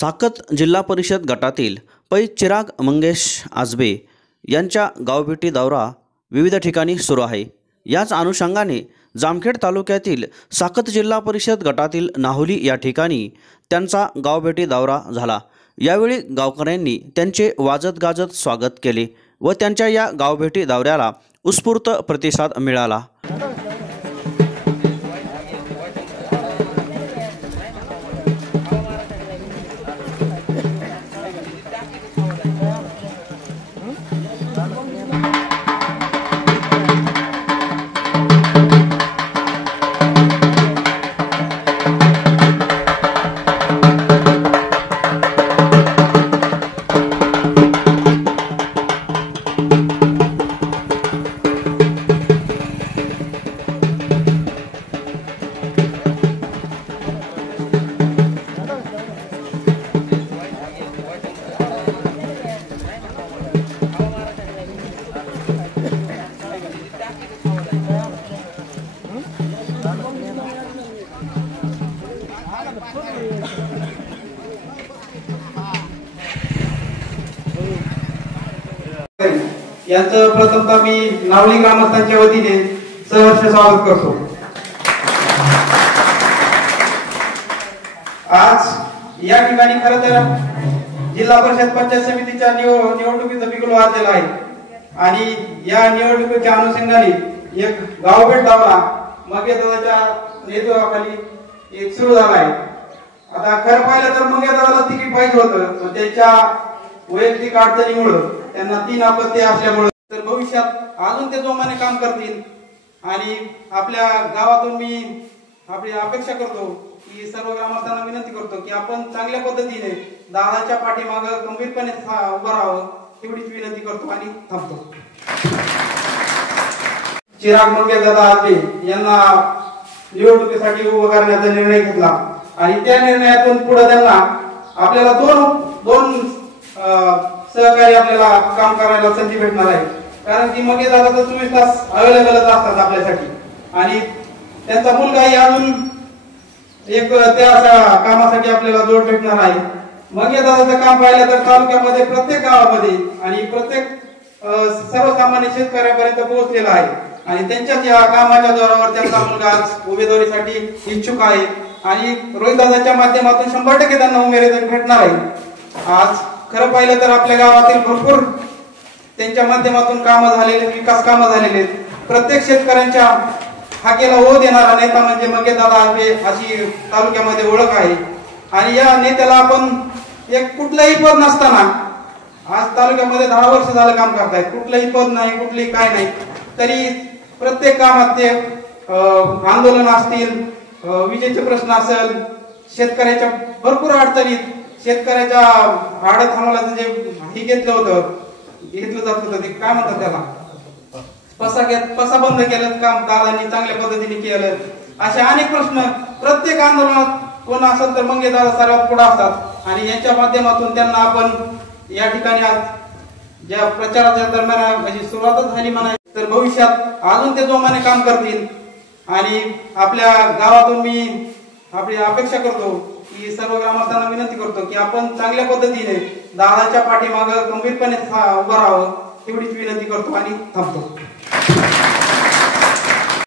साकत जिल्हा परिषद गटातील पै चिराग मंगेश आजबे यांच्या गावभेटी दौरा विविध ठिकाणी सुरू आहे। याच अनुषंगाने जामखेड तालुक्यातील साकत जिल्हा परिषद गटातील नाहुली या ठिकाणी त्यांचा गावभेटी दौरा झाला। यावेळी गावकऱ्यांनी त्यांचे वाजत गाजत स्वागत केले व त्यांच्या या गावभेटी दौऱ्याला उत्स्फूर्त प्रतिसाद मिळाला। यांचं प्रथमतः मी नावली ग्रामस्थांच्या वतीने सहर्ष स्वागत करतो। आज या ठिकाणी खरं तर जिल्हा परिषद पंचायत समितीच्या निवडणुकीचा बिगुल वाजलेला आहे आणि या निवडणुकीच्या अनुषंगाने एक गावभेट दौरा मंगेदादाच्या नेतृत्वाखाली एक सुरू झाला आहे। आता खरं पाहिलं तर मंगेदादाला तिकीट पाहिजे होतं, पण त्याच्या वैयक्तिक अडचणीमुळे त्यांना 3 अपत्य असल्यामुळे तर भविष्यात अजून ते जोमाने काम करतील आणि आपल्या गावातून मी आपली अपेक्षा करतो की सर्व ग्रामस्थांना विनंती करतो की आपण चांगल्या पद्धतीने दादाच्या पाठीमागे खंबीरपणे उभं राहावं, एवढीच विनंती करतो आणि थांबतो। चिराग मंगेशदादा आजबे यांना निवडणुकीसाठी उभं करण्याचा निर्णय घेतला आणि त्या निर्णयातून पुढे त्यांना आपल्याला दोन सहकारी आपल्याला काम करायला संधी भेटणार आहे, कारण की मंगेशदादा तर 24 तास अवेलेबलच असतात आपल्यासाठी आणि त्यांचा मुलगाही अजून एक त्या कामासाठी आपल्याला जोड भेटणार आहे। मंगेशदादाचं काम पाहिलं तर तालुक्यामध्ये प्रत्येक गावामध्ये आणि प्रत्येक सर्वसामान्य शेतकऱ्यापर्यंत पोहोचलेला आहे आणि त्यांच्याच या कामाच्या जोरावर त्यांचा मुलगा आज उमेदवारीसाठी इच्छुक आहे आणि रोहितदादाच्या माध्यमातून 100% त्यांना उमेदवारी भेटणार आहे। आज खरं पाहिलं तर आपल्या गावातील भरपूर त्यांच्या माध्यमातून कामं झालेले, विकास कामं झालेले, प्रत्येक शेतकऱ्यांच्या हाकेला ओ देणारा नेता म्हणजे मंगेशदादा आजबे अशी तालुक्यामध्ये ओळख आहे आणि या नेत्याला आपण एक कुठलंही पद नसताना आज तालुक्यामध्ये 10 वर्ष झालं काम करतायत, कुठलंही पद नाही, कुठली काय नाही, तरी प्रत्येक कामात ते आंदोलन असतील, विजेचे प्रश्न असेल, शेतकऱ्याच्या भरपूर अडचणीत शेतकऱ्याच्या आडत आम्हाला जे हे घेतलं जात होतं ते काय म्हणतात त्याला पसा बंद केलं काम दादांनी चांगल्या पद्धतीने केलं। असे अनेक प्रश्न प्रत्येक आंदोलनात कोण असेल तर मंगेशदादा सर्वात पुढे असतात आणि यांच्या माध्यमातून त्यांना आपण या ठिकाणी आज ज्या प्रचाराच्या दरम्यान म्हणजे सुरुवातच झाली म्हणा, तर भविष्यात अजून ते जोमाने काम करतील आणि आपल्या गावातून मी आपली अपेक्षा करतो की सर्व ग्रामस्थांना विनंती करतो की आपण चांगल्या पद्धतीने दादाच्या पाठीमागे खंबीरपणे उभं राहावं, एवढीच विनंती करतो आणि थांबतो।